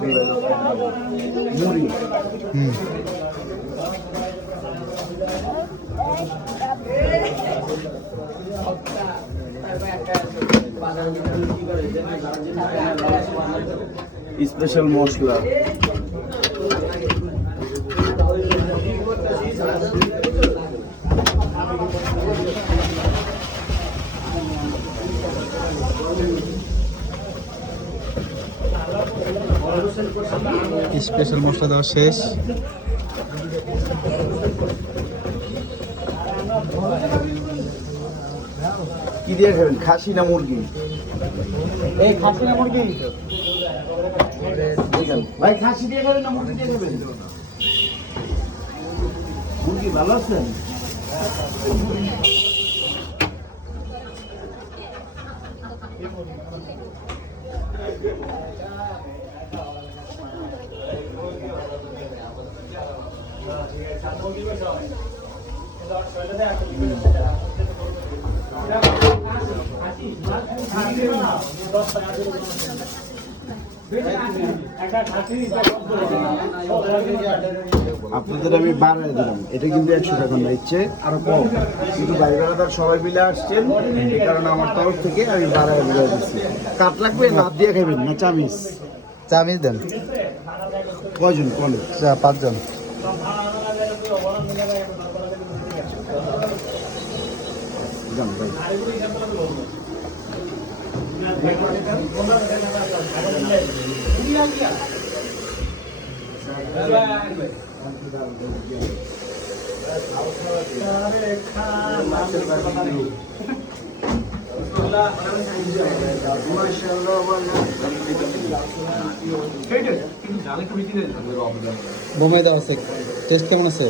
মুড়ি স্পেশাল মশলা স্পেশাল মশলা দেওয়া শেষ। কি দিয়ে খাবেন, খাসি না মুরগি? এই খাসি না মুরগি? ভাই খাসি দিয়ে খাবেন না মুরগি দিয়ে খাবেন? মুরগি ভালো আছেন? আপনাদের আমি বাড়াই দিলাম, এটা কিন্তু 100 টাকা না, ইচ্ছে আরো কম, কিন্তু ভাই বেড়াদার সবাই মিলে আসছেন এই কারণে আমার তরফ থেকে আমি বাড়াই দিয়ে দিচ্ছি। কাট লাগবে না দিয়ে খাবেন না চামিচ? চামিচ দেন। কয়জন কোন? 5 জন। যান ভাই। বোমাই দেওয়া আছে, টেস্ট কেমন আছে?